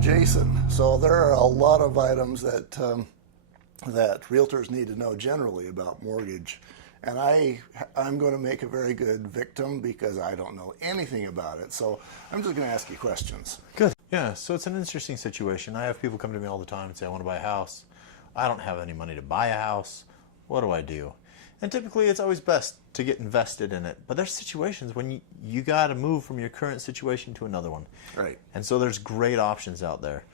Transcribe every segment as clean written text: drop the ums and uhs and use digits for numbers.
Jason. So there are a lot of items that that realtors need to know generally about mortgage. And I'm going to make a very good victim because I don't know anything about it. So I'm just going to ask you questions. Good. Yeah, so it's an interesting situation. I have people come to me all the time and say, I want to buy a house. I don't have any money to buy a house. What do I do? And typically it's always best to get invested in it. But there's situations when you got to move from your current situation to another one. Right. And so there's great options out there.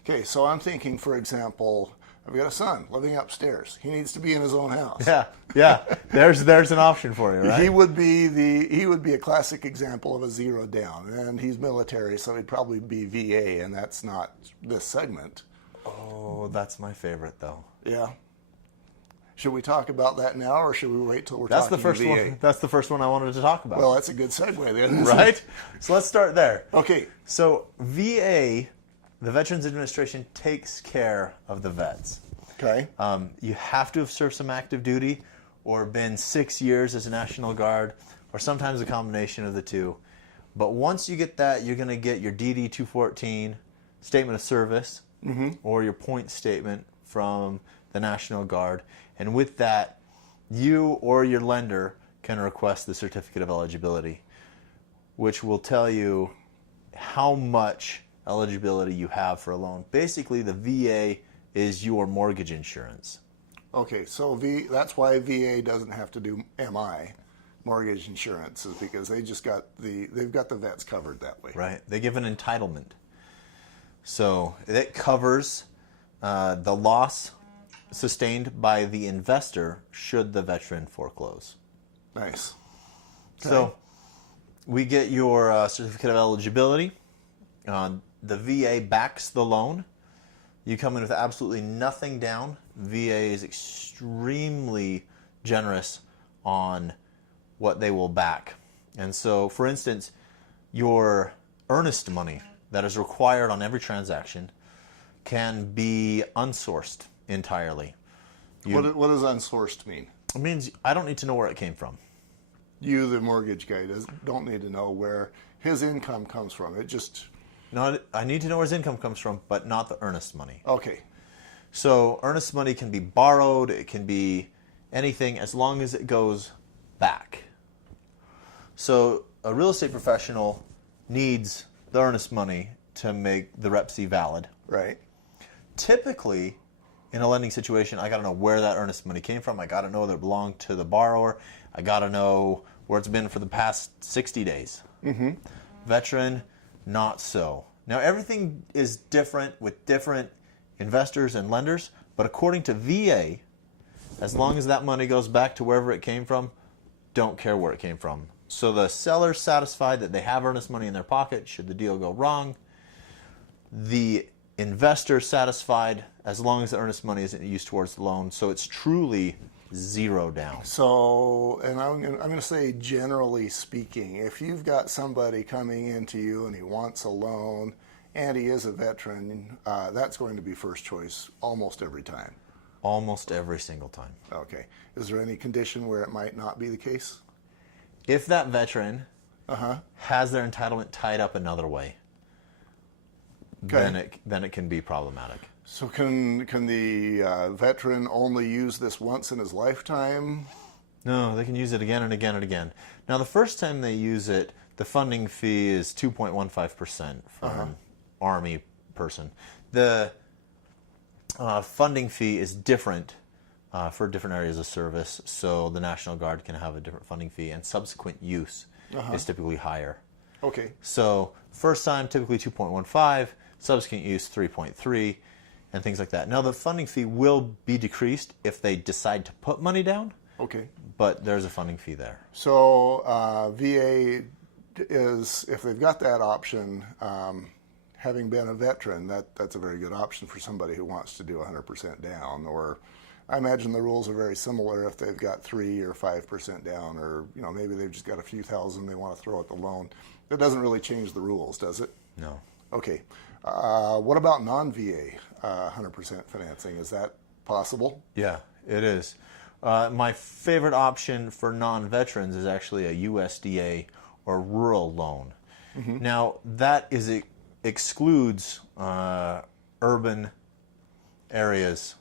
Okay, so I'm thinking, for example, I've got a son living upstairs. He needs to be in his own house. Yeah. There's an option for you, right? He would be a classic example of a zero down, and he's military, so he'd probably be VA, and that's not this segment. Oh, that's my favorite, though. Yeah. Should we talk about that now, or should we wait till we're talking VA? That's the first one I wanted to talk about. Well, that's a good segue then. Right? So let's start there. Okay. So VA, the Veterans Administration, takes care of the vets. Okay. You have to have served some active duty or been 6 years as a National Guard, or sometimes a combination of the two. But once you get that, you're going to get your DD 214 statement of service or your point statement from the National Guard. And with that, you or your lender can request the certificate of eligibility, which will tell you how much eligibility you have for a loan. Basically, the VA is your mortgage insurance. Okay, so that's why VA doesn't have to do MI, mortgage insurance, is because they've got the vets covered that way. Right. They give an entitlement. So it covers the loss sustained by the investor should the veteran foreclose. Nice. Okay. So we get your certificate of eligibility. The VA backs the loan. You come in with absolutely nothing down. VA is extremely generous on what they will back. And so, for instance, your earnest money that is required on every transaction can be unsourced entirely. What does unsourced mean? It means I don't need to know where it came from. You, the mortgage guy, don't need to know where his income comes from. No, I need to know where his income comes from, but not the earnest money. Okay. So earnest money can be borrowed, it can be anything as long as it goes back. So a real estate professional needs the earnest money to make the Rep C valid. Right. Typically, in a lending situation, I got to know where that earnest money came from. I got to know that it belonged to the borrower. I got to know where it's been for the past 60 days. Veteran, not so. Now, everything is different with different investors and lenders, but according to VA, as long as that money goes back to wherever it came from, don't care where it came from. So the seller's satisfied that they have earnest money in their pocket should the deal go wrong. The investor satisfied as long as the earnest money isn't used towards the loan. So it's truly zero down. So, and I'm going to say, generally speaking, if you've got somebody coming into you and he wants a loan and he is a veteran, that's going to be first choice almost every time. Almost every single time. Okay. Is there any condition where it might not be the case? If that veteran has their entitlement tied up another way, then it can be problematic. So can the veteran only use this once in his lifetime? No, they can use it again and again and again. Now, the first time they use it, the funding fee is 2.15% for an Army person. The funding fee is different for different areas of service, so the National Guard can have a different funding fee, and subsequent use is typically higher. Okay. So first time, typically 2.15, subsequent use 3.3, and things like that. Now, the funding fee will be decreased if they decide to put money down. Okay. But there's a funding fee there. So VA is, if they've got that option, having been a veteran, that's a very good option for somebody who wants to do 100% down. Or I imagine the rules are very similar if they've got 3 or 5% down, or maybe they've just got a few thousand they want to throw at the loan. That doesn't really change the rules, does it? No. Okay. What about non-VA 100% financing? Is that possible? Yeah, it is. My favorite option for non-veterans is actually a USDA or rural loan. Now, that is excludes urban areas,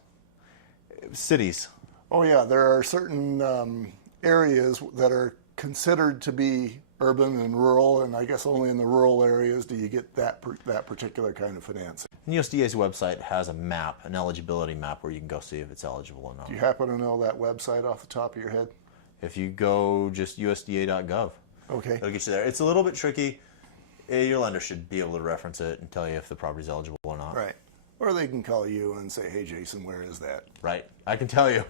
cities. Oh yeah, there are certain areas that are considered to be urban and rural, and I guess only in the rural areas do you get that particular kind of financing. And USDA's website has a map, an eligibility map, where you can go see if it's eligible or not. Do you happen to know that website off the top of your head? If you go just USDA.gov, Okay. it'll get you there. It's a little bit tricky. Your lender should be able to reference it and tell you if the property's eligible or not. Right. Or they can call you and say, hey, Jason, where is that? Right. I can tell you.